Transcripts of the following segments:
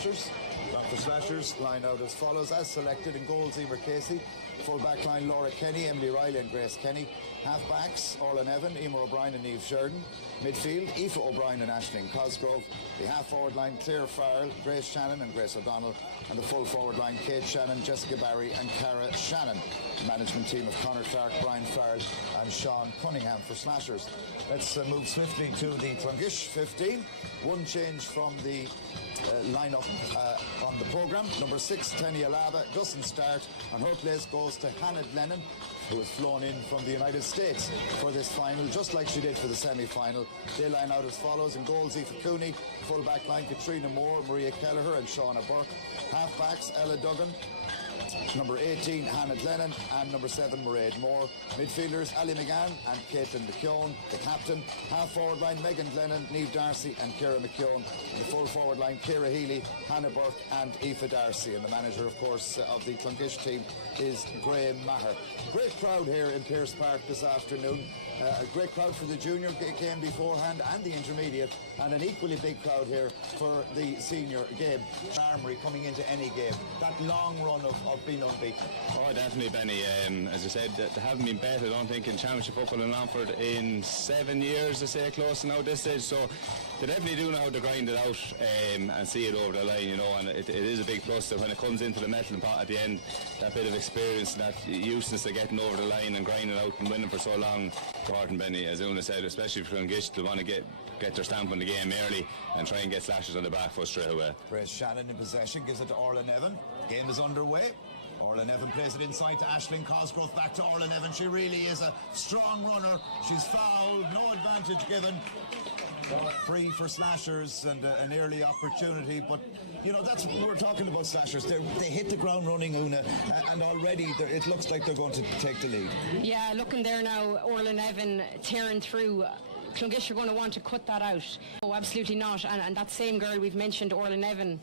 Back for Slashers, line out as follows, as selected. In goals, Emer Casey. Full back line, Laura Kenny, Emily Riley and Grace Kenny. Half backs, Orla Nevin, Emer O'Brien and Niamh Sheridan. Midfield, Aoife O'Brien and Aisling Cosgrove. The half forward line, Claire Farrell, Grace Shannon and Grace O'Donnell. And the full forward line, Kate Shannon, Jessica Barry and Cara Shannon. Management team of Conor Clark, Brian Farrell and Sean Cunningham for Slashers. Let's move swiftly to the Clonguish 15. One change from the line-up on the programme. Number 6, Tenny Alaba, doesn't start, and her place goes to Hannah Lennon, who has flown in from the United States for this final, just like she did for the semi-final. They line out as follows. In goals, Aoife Cooney. Full back line, Katrina Moore, Maria Kelleher and Shauna Burke. Half backs, Ella Duggan. Number 18, Hannah Glennon, and number 7, Mairead Moore. Midfielders, Ali McGann and Caitlin McKeown. The captain, half forward line, Megan Glennon, Niamh Darcy and Ciara McKeown. The full forward line, Ciara Healy, Hannah Burke and Aoife Darcy. And the manager, of course, of the Clonguish team is Graham Maher. Great crowd here in Pearse Park this afternoon. A great crowd for the junior game beforehand and the intermediate, and an equally big crowd here for the senior game. Armory coming into any game, that long run of being unbeaten. Oh, definitely, Benny. As I said, they haven't been bet, I don't think, in championship football in Longford in 7 years, I say, close to now at this stage. So they definitely do know how to grind it out and see it over the line, you know, and it is a big plus that when it comes into the metal pot at the end, that bit of experience, that useness of getting over the line and grinding out and winning for so long. Important, Benny, as Una said, especially for Clonguish, they want to get their stamp on the game early and try and get Slashers on the back foot straight away. Grace Shannon in possession, gives it to Orla Nevin. Game is underway. Orla Nevin plays it inside to Aisling Cosgrove, back to Orla Nevin. She really is a strong runner. She's fouled, no advantage given. Free for Slashers and an early opportunity, but you know, that's what we're talking about. Slashers, they hit the ground running, Una, and already it looks like they're going to take the lead. Yeah, looking there now, Orla Nevin tearing through. Clonguish are going to want to cut that out. Oh, absolutely not. And that same girl we've mentioned, Orla Nevin,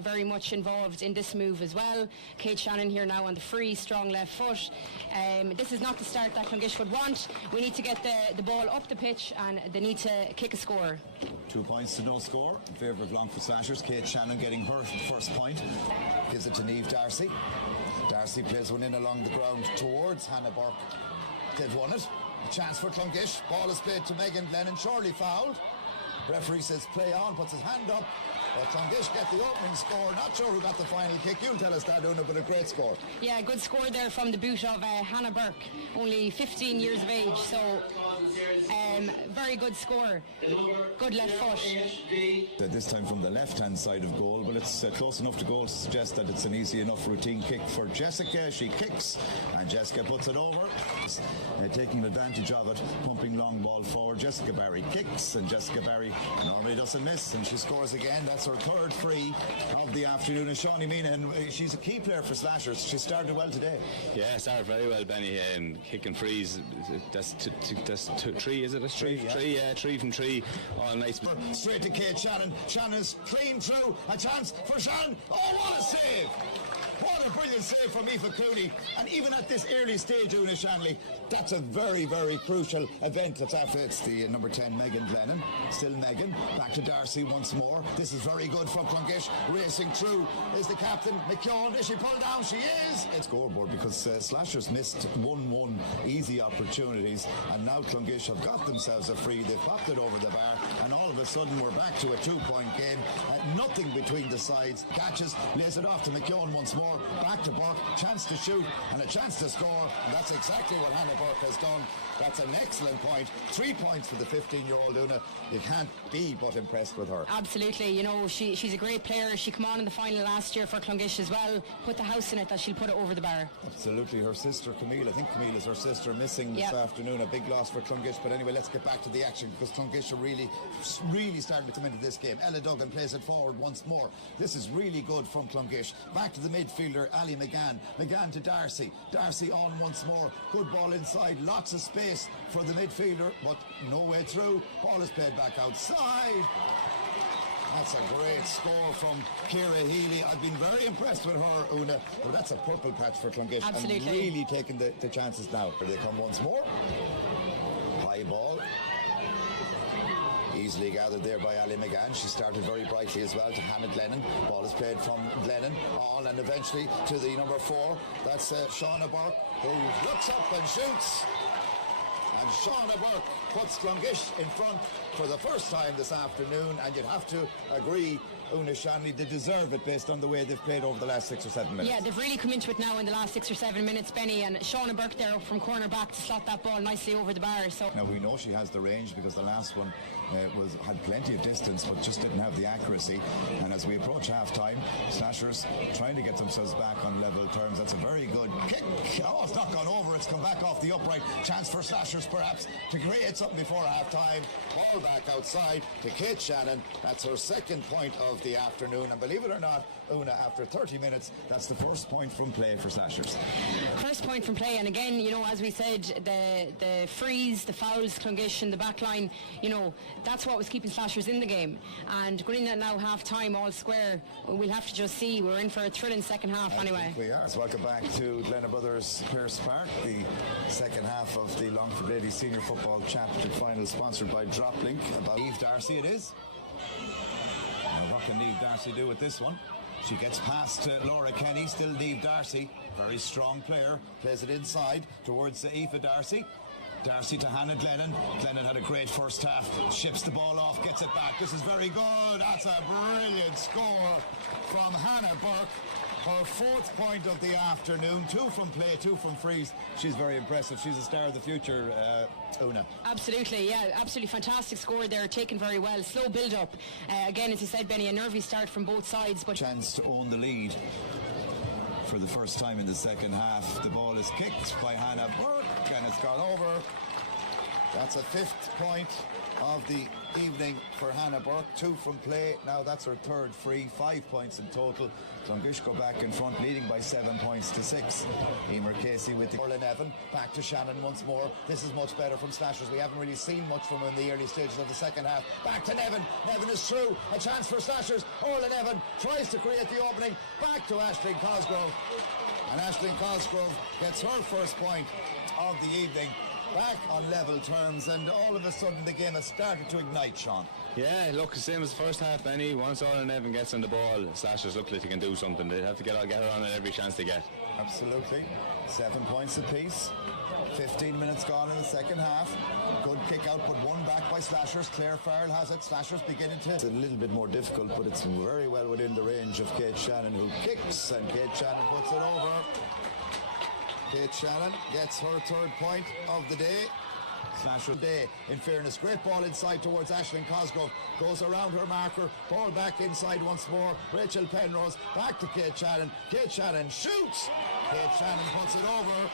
very much involved in this move as well. Kate Shannon here now on the free, strong left foot. This is not the start that Clonguish would want. We need to get the ball up the pitch, and they need to kick a score. 2 points to no score in favour of Longford Slashers. Kate Shannon getting her first point. Gives it to Niamh Darcy. Darcy plays one in along the ground towards Hannah Burke. They've won it. A chance for Clonguish. Ball is played to Megan Glennon. Surely fouled. Referee says play on, puts his hand up. Clonguish get the opening score. Not sure who got the final kick. You'll tell us that, Una, but a great score. Yeah, good score there from the boot of Hannah Burke. Only 15 years of age, so very good score. Good left foot. This time from the left-hand side of goal, but it's close enough to goal to suggest that it's an easy enough routine kick for Jessica. She kicks, and Jessica puts it over. Taking advantage of it, pumping long ball forward. Jessica Barry kicks, and Jessica Barry normally doesn't miss, and she scores again. That's her third free of the afternoon. And Shawnee Meehan, she's a key player for Slashers. She started well today. Yeah, started very well, Benny. Kicking frees. That's three, is it? Three from three. Oh, nice. Straight to Kate Shannon. Shannon's clean through. A chance for Shannon. Oh, what a save! What a brilliant save from Aoife Cooney. And even at this early stage, Una Shanley, that's a very, very crucial event that's after. It's the number 10, Megan Glennon. Still Megan. Back to Darcy once more. This is very good from Clonguish. Racing through is the captain, McKeown. Is she pulled down? She is. It's scoreboard because Slashers missed 1-1 easy opportunities. And now Clonguish have got themselves a free. They've popped it over the bar. And all of a sudden, we're back to a 2-point game. Nothing between the sides. Catches, lays it off to McKeown once more. Back to Burke, chance to shoot and a chance to score, and that's exactly what Hannah Burke has done. That's an excellent point. 3 points for the 15-year-old Una. You can't be but impressed with her. Absolutely, you know, she's a great player. She came on in the final last year for Clonguish as well. Put the house in it that she'll put it over the bar. Absolutely. Her sister Camille, I think Camille is her sister, missing this afternoon. A big loss for Clonguish, but anyway, let's get back to the action because Clonguish are really starting to come into this game. Ella Duggan plays it forward once more. This is really good from Clonguish. Back to the midfielder, Ali McGann. McGann to Darcy. Darcy on once more. Good ball inside. Lots of space for the midfielder, but no way through. Ball is played back outside. That's a great score from Ciara Healy. I've been very impressed with her, Una. But that's a purple patch for Clonguish. Absolutely. And really taking the chances now. Here they come once more. High ball. Easy easily gathered there by Ali McGann. She started very brightly as well to Hannah Glennon. Ball is played from Glennon on and eventually to the number 4. That's Shauna Burke, who looks up and shoots. And Shauna Burke puts Clonguish in front for the first time this afternoon, and you'd have to agree, Una Shanley, they deserve it based on the way they've played over the last 6 or 7 minutes. Yeah, they've really come into it now in the last 6 or 7 minutes, Benny, and Shauna Burke there up from corner back to slot that ball nicely over the bar. So now we know she has the range because the last one had plenty of distance but just didn't have the accuracy, and as we approach half-time, Slashers trying to get themselves back on level terms. That's a very good kick. Oh, it's not gone over, it's come back off the upright. Chance for Slashers perhaps to create something before half-time. Ball back outside to Kate Shannon. That's her second point of the afternoon, and believe it or not, Una, after 30 minutes, that's the first point from play for Slashers. First point from play, and again, you know, as we said, the frees, the fouls, Clonguish in the back line, you know, that's what was keeping Slashers in the game. And going in at now half-time, all square, we'll have to just see. We're in for a thrilling second half anyway. We are. So welcome back to Glenna Brothers Pearse Park, the second half of the Longford Ladies Senior Football Championship final, sponsored by DropLink. About Eve Darcy it is. Now what can Eve Darcy do with this one? She gets past Laura Kenny, still Neve Darcy, very strong player, plays it inside towards Aoife Darcy. Darcy to Hannah Glennon. Glennon had a great first half, ships the ball off, gets it back. This is very good. That's a brilliant score from Hannah Burke. Her fourth point of the afternoon, 2 from play, 2 from frees. She's very impressive. She's a star of the future, Una. Absolutely, yeah, absolutely fantastic score there, taken very well. Slow build-up. Again, as you said, Benny, a nervy start from both sides. But chance to own the lead for the first time in the second half. The ball is kicked by Hannah Burke and it's gone over. That's a 5th point of the evening for Hannah Burke. 2 from play. Now that's her third free. 5 points in total. Clonguish go back in front, leading by 7 points to 6. Emer Casey with the Orlin Evan. Back to Shannon once more. This is much better from Slashers. We haven't really seen much from her in the early stages of the second half. Back to Nevin. Nevin is through. A chance for Slashers. Orlin Evan tries to create the opening. Back to Aisling Cosgrove. And Aisling Cosgrove gets her first point of the evening. Back on level terms, and all of a sudden the game has started to ignite, Sean. Yeah, look, same as the first half, Benny. Once Orlin Evan gets on the ball, Slashers look like they can do something. They have to get her on it every chance they get. Absolutely. 7 points apiece. 15 minutes gone in the second half. Good kick out, but one back by Slashers. Claire Farrell has it. Slashers beginning to... It's a little bit more difficult, but it's very well within the range of Kate Shannon, who kicks, and Kate Shannon puts it over. Kate Shannon gets her third point of the day. Slasher day, in fairness. Great ball inside towards Aisling Cosgrove. Goes around her marker. Ball back inside once more. Rachel Penrose back to Kate Shannon. Kate Shannon shoots. Kate Shannon puts it over.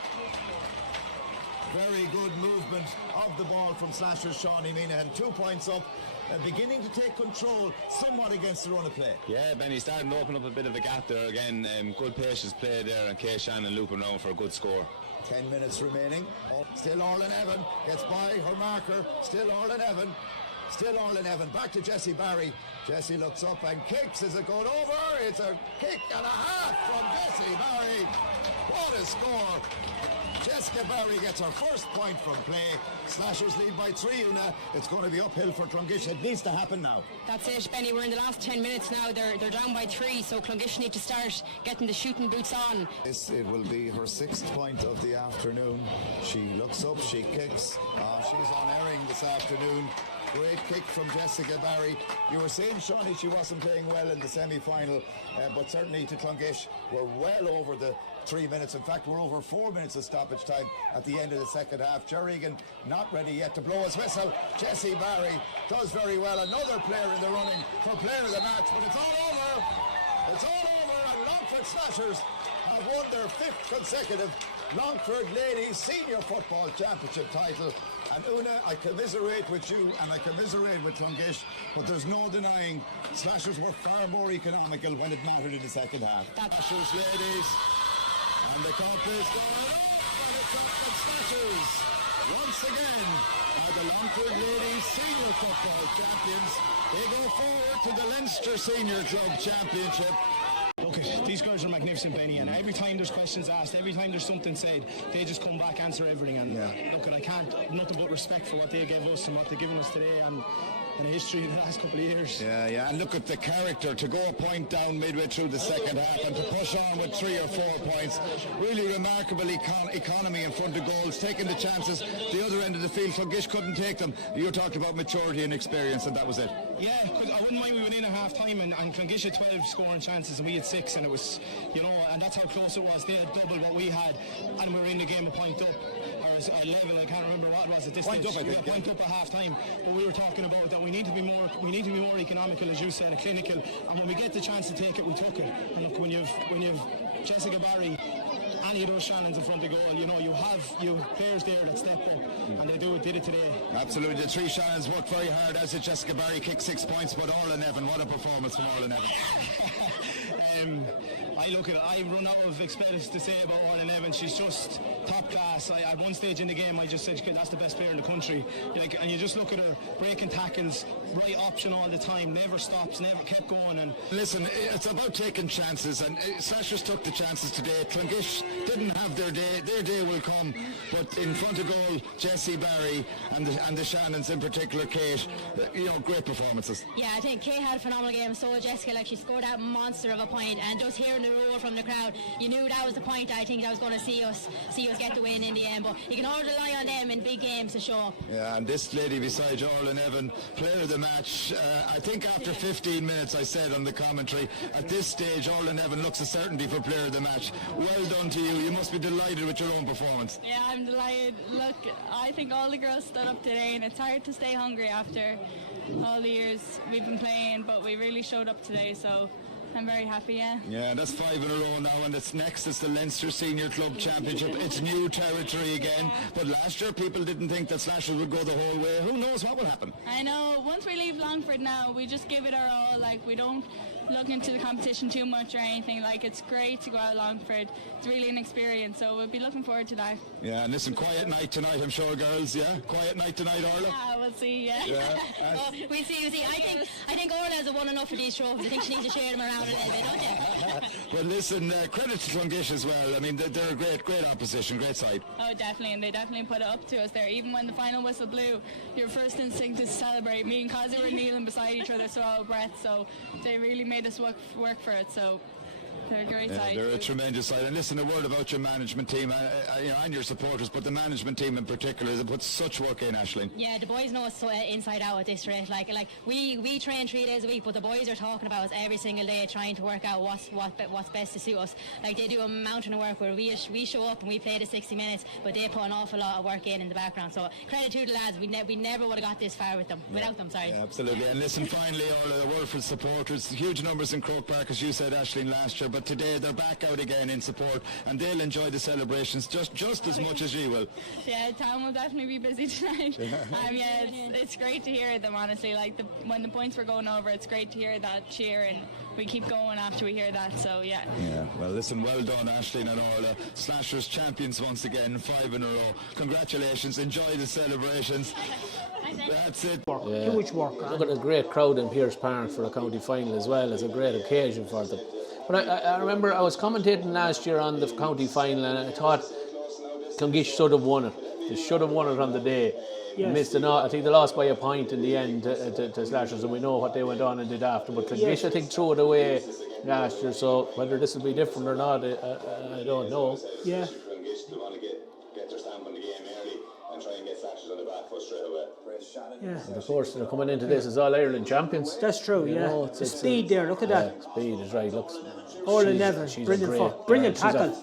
Very good movement of the ball from Slashers Shawnee Minahan. 2 points up. Beginning to take control somewhat against the run of play. Yeah, Benny starting to open up a bit of a gap there again. Good patience play there, and Kay Shannon looping around for a good score. 10 minutes remaining. Still Orlin Evan gets by her marker. Still Orlin Evan. Still Orlin Evan. Back to Jessie Barry. Jessie looks up and kicks. Is it going over? It's a kick and a half from Jessie Barry. What a score. Jessica Barry gets her first point from play. Slashers lead by 3, Una. It's going to be uphill for Clonguish. It needs to happen now. That's it, Benny. We're in the last 10 minutes now. They're down by 3, so Clonguish need to start getting the shooting boots on. It will be her 6th point of the afternoon. She looks up, she kicks. She's unerring this afternoon. Great kick from Jessica Barry. You were saying, Shawnee, she wasn't playing well in the semi-final, but certainly to Clonguish, we're well over the 3 minutes. In fact, we're over 4 minutes of stoppage time at the end of the second half. Jerry Egan not ready yet to blow his whistle. Jessie Barry does very well. Another player in the running for player of the match, but it's all over. It's all over, and Longford Slashers have won their 5th consecutive Longford Ladies Senior Football Championship title. And Una, I commiserate with you and I commiserate with Clonguish, but there's no denying Slashers were far more economical when it mattered in the second half. Slashers Ladies, and the cup is going up, and it's Longford Slashers once again are the Longford Ladies Senior Football Champions. They go forward to the Leinster Senior Club Championship. Look, these girls are magnificent, Benny, and every time there's questions asked, every time there's something said, they just come back, answer everything, and look, I can't, nothing but respect for what they gave us and what they've given us today, and and the history of the last couple of years. Yeah, and look at the character to go a point down midway through the second half and to push on with 3 or 4 points. Really remarkable economy in front of goals, taking the chances. The other end of the field, Clonguish couldn't take them. You talked about maturity and experience, and that was it. Yeah, because I wouldn't mind we went in at half time and Clonguish had 12 scoring chances and we had 6, and it was, and that's how close it was. They had double what we had, and we were in the game a point up, or a level. I can't remember what it was at this stage. Point up at half time. But we were talking about that we need to be more economical, as you said, clinical. And when we get the chance to take it, we took it. And look, when you've Jessica Barry, any of those Shannons in front of goal, you have players there that step up, and did it today. Absolutely, the 3 Shannons worked very hard, as did Jessica Barry, kicked 6 points, but Orla Nevin, what a performance from Orla Nevin. I look at it, I run out of expertise to say about Orla Nevin. She's just top class. At one stage in the game I just said that's the best player in the country. And you just look at her breaking tackles, right option all the time, never stops, never kept going. And listen, it's about taking chances, and Slashers took the chances today. Clonguish didn't have their day. Their day will come, but in front of goal, Jessie Barry and the Shannons in particular, Kate, great performances. Yeah, I think Kate had a phenomenal game. So did Jessica. She scored that monster of a point, and just hearing the roar from the crowd, you knew that was the point. I think that was going to see us get the win in the end. But you can always rely on them in big games to show up. Yeah, and this lady beside Orla Nevin, player of the match. I think after 15 minutes, I said on the commentary, at this stage, Orla Nevin looks a certainty for player of the match. Well done to you. You must be delighted with your own performance. Yeah, I'm delighted. Look, I think all the girls stood up today, and it's hard to stay hungry after all the years we've been playing, but we really showed up today, so I'm very happy, yeah. Yeah, that's 5 in a row now, and it's next. It's the Leinster Senior Club Championship. It's new territory again, but last year people didn't think that Slashers would go the whole way. Who knows what will happen? I know. Once we leave Longford now, we just give it our all. We don't look into the competition too much or anything. It's great to go out Longford. It's really an experience, so we'll be looking forward to that. Yeah, and listen, quiet night tonight, I'm sure, girls. Yeah, quiet night tonight, Orla. Yeah, we'll see. Yeah. We see. I think Orla's have won enough of these trophies. I think she needs to share them around a little bit, don't you? But listen, credit to Clonguish as well. I mean, they're a great opposition, great side. Oh, definitely, and they definitely put it up to us there. Even when the final whistle blew, your first instinct is to celebrate. Me and Kazi were kneeling beside each other, so out of breath. So they really made us work for it. So they're a great side. They're a tremendous side. And listen, a word about your management team and your supporters, but the management team in particular, they put such work in, Aisling. Yeah, the boys know us inside out at this rate. We train 3 days a week, but the boys are talking about us every single day, trying to work out what's best to suit us. They do a mountain of work where we show up and we play the 60 minutes, but they put an awful lot of work in the background. So credit to the lads. We never would have got this far without them. Sorry. Yeah, absolutely. And listen, finally, all the word for supporters. Huge numbers in Croke Park, as you said, Aisling, last year. But today they're back out again in support, and they'll enjoy the celebrations just as much as you will. Yeah, town will definitely be busy tonight. It's great to hear them, honestly. When the points were going over, it's great to hear that cheer, and we keep going after we hear that. So yeah. Yeah. Well, listen, well done, Aisling and Orla. Slashers champions once again, 5 in a row. Congratulations. Enjoy the celebrations. That's it. Huge work. Look at a great crowd in Pearse Park for a county final as well. It's a great occasion for them. But I remember I was commentating last year on the county final, and I thought Clonguish should have won it. They should have won it on the day. Yes. Missed I think they lost by a point in the end to Slashers, and we know what they went on and did after. But Clonguish, I think, threw it away last year. So whether this will be different or not, I don't know. Yeah. Clonguish, they want to get their stamp on the game early and try and get Slashers on the back foot straight away. Yeah. And of course, they're coming into this as All Ireland champions. That's true. It's the speed there. Look at that. Speed is right. Looks. Orla Nevin, brilliant tackle.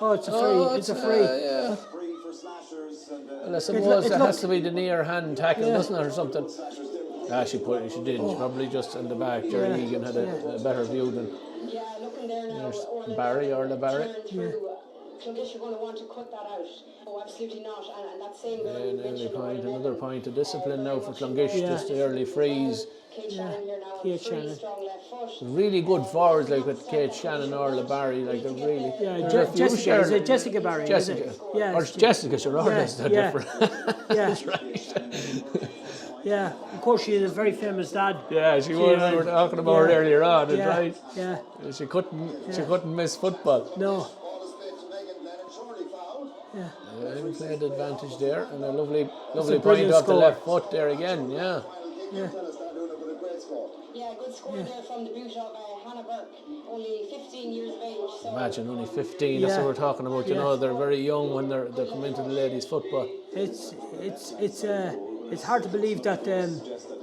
Oh, it's a free. Yeah. Well, I suppose it has to be the near hand tackle, doesn't it, or something? She did. Probably just in the back. Jerry Egan had a better view than. There's Barry, Orla Barry. Yeah. Clonguish are going to want to cut that out. Oh, absolutely not. And that same goal. Another point of discipline now for Clonguish. Just the early freeze. Kate Shannon. Really good forwards with Kate Shannon, Orla Barry. They're really. Jessica. Is it Jessica Barry? Jessica. Yeah. Or Jessica, sure. Orla's different. That's right. Yeah, of course she is a very famous dad. Yeah, she was. We were talking about her earlier on. Yeah, right. Yeah. She couldn't miss football. No. Played advantage there, and a lovely point off the left foot there again. Yeah. Yeah. Yeah, good score there from the boot of Hannah Burke, only 15 years of age. So Imagine only 15. That's what we're talking about. You know, they're very young when they come into the ladies' football. It's hard to believe that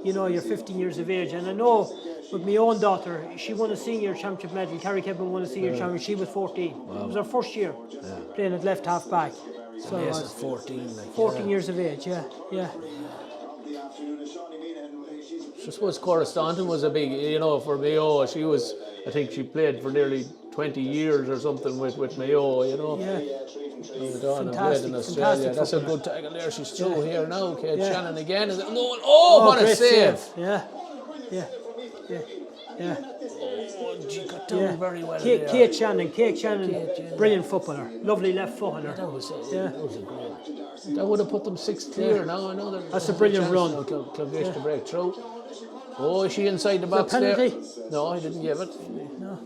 you know, you're 15 years of age, and I know with my own daughter, she won a senior championship medal. Carrie Kevin won a senior championship. She was 14. Wow. It was her first year playing at left half back. So yes, it's 14. 14 years of age. Yeah. I suppose Cora Staunton was a big, you know, for Mayo. She was, I think she played for nearly 20 years or something with Mayo, you know. Yeah. Fantastic. That's a good tackle there. She's through here now. Kate Shannon again. Is it goal? Oh, what a save! Yeah. Oh, she got down very well there. Kate Shannon, brilliant footballer. Lovely left foot on her. That was a great. That would have put them 6 clear now. I know that's a brilliant run. Clonguish to break through. Oh, is she inside the box there? No, he didn't give it. No.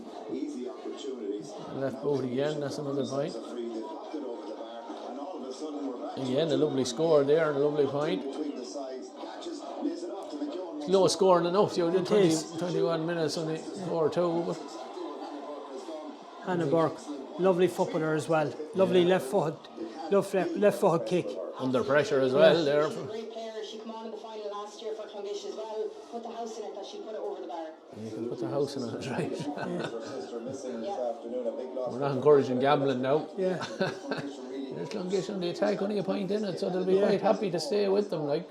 Left boot again. That's another point. Again, a lovely score there and a lovely point. It's low scoring enough. You did 21 minutes on the 4-2. But Hannah Burke, lovely footballer as well. Lovely left footed kick. Under pressure as well there. Great player. She came on in the final last year for Clonguish as well. Put the house in it that she put it over the bar. You can put the house in it, right? We're not encouraging gambling now. Yeah. There's Clonguish on the attack, only a point in it, so they'll be quite happy to stay with them. Like.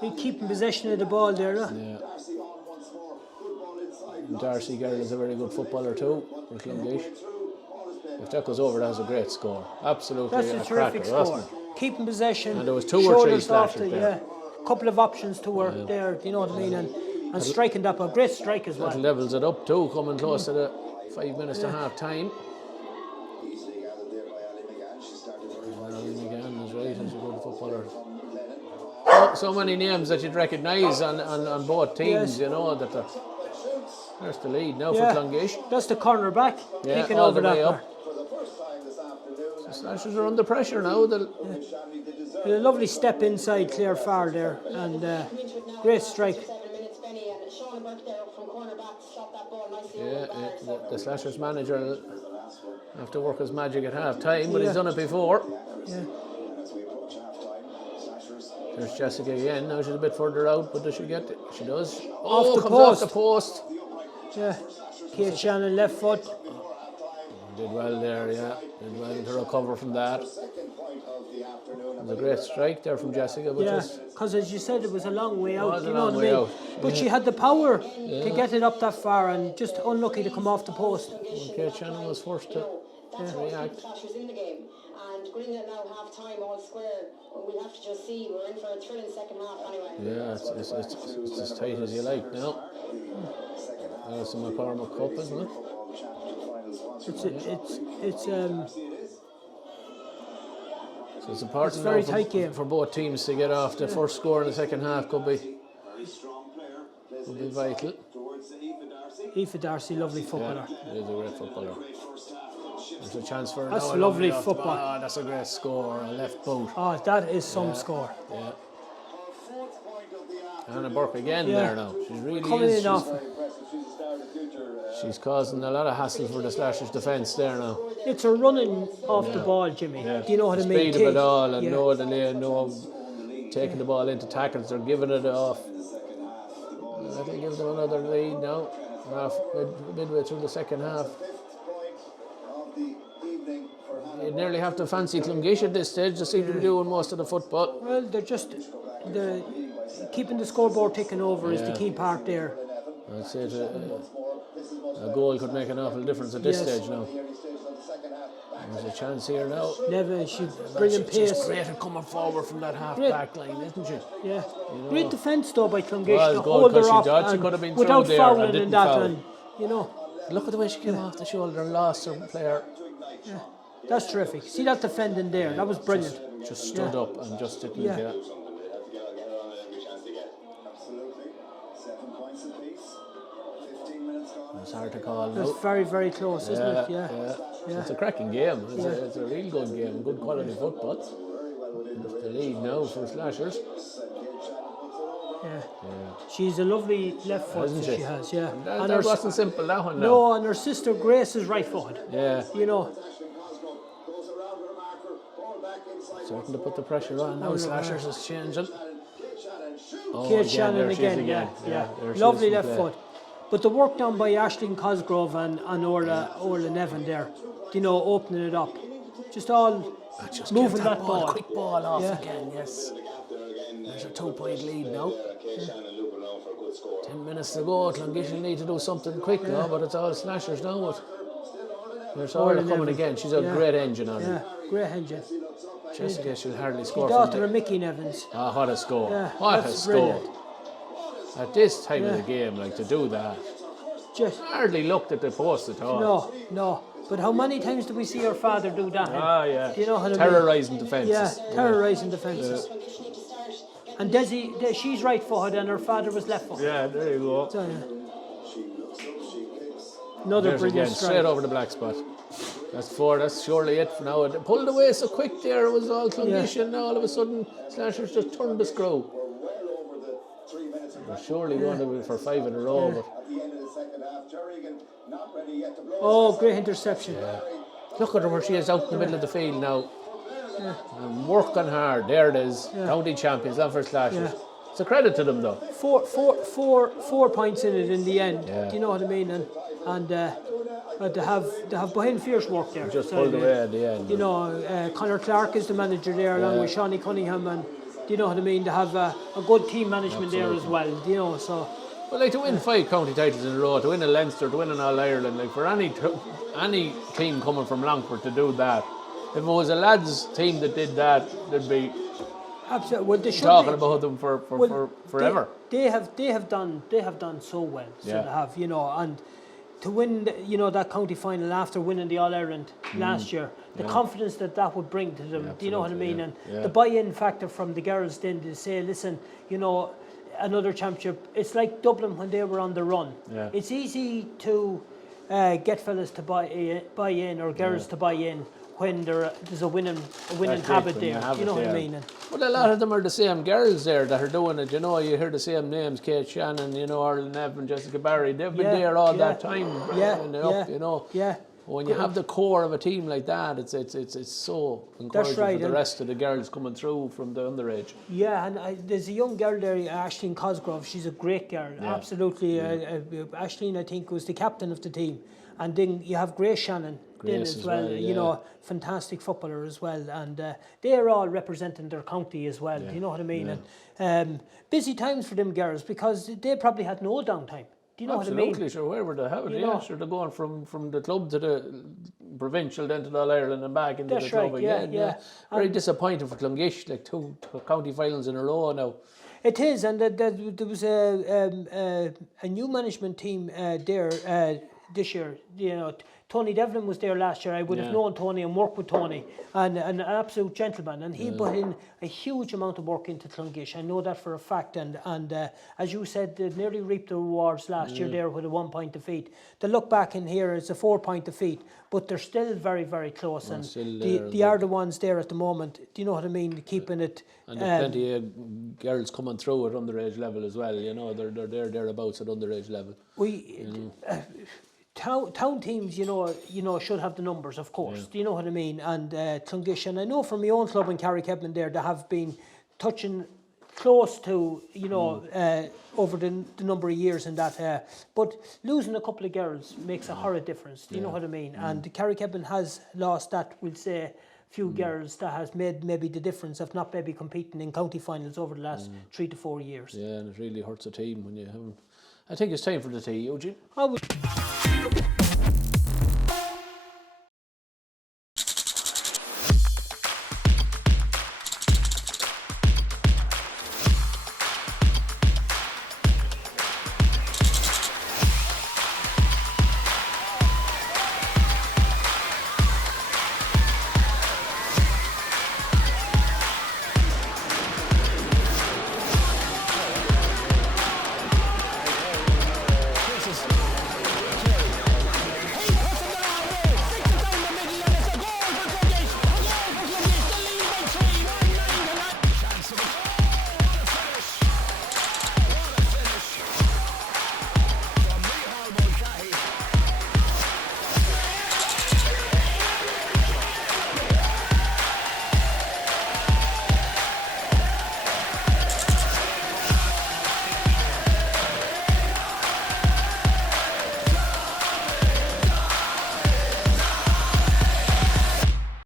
They keeping possession of the ball there, no? Yeah. And Darcy Girl is a very good footballer too for Clonguish. If that goes over, that's a great score. Absolutely, that's a terrific score. Keeping possession. And there was 2 or 3 slashes there. Yeah, a couple of options to work there. You know what I mean? And striking that ball, great strike as well. That levels it up too, coming close to the 5 minutes to half time. Again is right, he's a good footballer. So many names that you'd recognise on both teams, you know, that there's the lead now for Clonguish. That's the corner back, kicking all over the way that up. The Slashers are under pressure now. A lovely step inside Claire Farr there, and great strike. The Slashers manager will have to work his magic at half time, but he's done it before. Yeah. There's Jessica again. Now she's a bit further out, but does she get it? She does. Off the post. Yeah. Kate Shannon left foot. Did well there, Did well to recover from that. It was a great strike there from Jessica. Because as you said, it was a long way out. You know what I mean? But she had the power to get it up that far, and just unlucky to come off the post. Kate Shannon was forced to react. And Green at now half time, all square. We'll have to just see. We're in for a thrilling second half anyway. Yeah, it's as tight as you like now. That's the McCormick Cup, isn't it? So it's important a very tight game for both teams to get off. The first score in the second half could be vital. Aoife Darcy, lovely footballer. Yeah, he is a great footballer. There's a chance for that's lovely football. That's a great score, a left boot. Oh, that is some score. Yeah. Hannah Burke again there now. She's really coming in off. She's causing a lot of hassle for the Slashers' defence there now. It's a running off the ball, Jimmy. Yeah. Do you know what I mean? Speed of it all, and no delay, no taking the ball into tackles. They're giving it off. That'll give them another lead now. Midway through the second half. You'd nearly have to fancy Clonguish at this stage. They seem to be doing most of the football. Well, they're keeping the scoreboard ticking over is the key part there. I'd say a goal could make an awful difference at this stage now. There's a chance here now. Never, she's brilliant pace. She's great at coming forward from that half-back line, isn't she? Yeah. Great defence though by Clonguish to good, hold her up she could have been without there fouling and didn't and that. foul. And, you know. Look at the way she came off the shoulder and lost her player. Yeah. That's terrific. See that defending there? That was brilliant. Just stood up and just didn't get it. It's hard to call. It's very, very close, isn't it? Yeah. It's a cracking game. It's a real good game, good quality football. The lead now for Slashers. She's a lovely left foot Isn't that she? she has, yeah. That wasn't simple, that one. No, and her sister Grace is right footed. Yeah. You know. Starting to put the pressure on now. Slashers is changing. Kate Shannon again, yeah. Lovely left foot. But the work done by Aisling Cosgrove and Orla Nevin there, you know, opening it up. Just all moving that ball. Quick ball off again, yes. There's a 2-point lead now. 10 minutes to go. Clonguish will need to do something quick now, but it's all Slashers now. But there's Orla coming again. She's a great engine on her. Yeah, great engine. Jessica should hardly score. Daughter of Mickey Nevins. Ah, what a score. Yeah, what a score. brilliant. At this time of the game, like, to do that. Just hardly looked at the post at all. No. But how many times do we see her father do that? Ah, yeah. Do you know how to terrorising defences. Yeah, terrorising defences. And Desi, she's right footed and her father was left footed. Yeah, there you go. So, another There's brilliant again, strike. straight over the black spot. That's 4, that's surely it for now. It pulled away so quick there, it was all Clonguish, and all of a sudden Slashers just turned the screw. They're surely going to be for 5 in a row. But oh, great interception. look at her where she is out in the middle of the field now. And working hard. There it is. County champions, and for Slashers. It's a credit to them though. 4 points in it in the end. Yeah. Do you know what I mean? And they have behind fierce work there. Just pulled away at the end. You know, Conor Clark is the manager there along with Shawnee Cunningham, and do you know what I mean? They have a good team management there as well. Do you know, so. Well, like to win 5 county titles in a row, to win a Leinster, to win an All Ireland, like for any team coming from Longford to do that. If it was a lads team that did that, they'd be absolutely. Well, they should talking about them for forever. They have done so well. So they have, you know, and to win, you know, that county final after winning the All Ireland last year, the confidence that would bring to them. Do you know what I mean? And the buy-in factor from the girls then to say, listen, you know, another championship. It's like Dublin when they were on the run. Yeah. It's easy to get fellas to buy in or girls to buy in when there's a winning habit there. Do you know what I mean? Well, a lot of them are the same girls there that are doing it. You know, you hear the same names: Kate Shannon, you know, Orla Nevin, Jessica Barry. They've been there all that time. You know. Yeah. When you have the core of a team like that, it's so encouraging for the rest of the girls coming through from the underage. Yeah, and there's a young girl there, Aisling Cosgrove. She's a great girl, absolutely. Aisling, I think, was the captain of the team. And then you have Grace Shannon as well, you know, fantastic footballer as well. And they're all representing their county as well, do you know what I mean? Yeah. And busy times for them girls because they probably had no downtime. Do you know what I mean? Absolutely, sure. Where would they have it? Sure, they're going from the club to the provincial, then to the All Ireland and back into the club again. Very disappointing for Clonguish, like 2 county finals in a row now. It is, and there was a new management team there this year. You know, Tony Devlin was there last year. I would have known Tony and worked with Tony, and an absolute gentleman. And he put in a huge amount of work into Clonguish. I know that for a fact. And as you said, they nearly reaped the rewards last year there with a 1-point defeat. They look back in here, it's a 4-point defeat, but they're still very, very close. And they are the ones there at the moment. Do you know what I mean? Keeping it. And there's plenty of girls coming through at underage level as well. You know, they're thereabouts at underage level. Town teams, you know, should have the numbers, of course. Do you know what I mean? And Clonguish, and I know from my own club in Carrickeben there, they have been touching close to, you know, over the number of years in that. But losing a couple of girls makes a horrid difference. Do you know what I mean? And Carrickeben has lost that, we'll say, few girls that has made maybe the difference of not maybe competing in county finals over the last 3 to 4 years. Yeah, and it really hurts a team when you haven't. I think it's time for the tea, Eugene.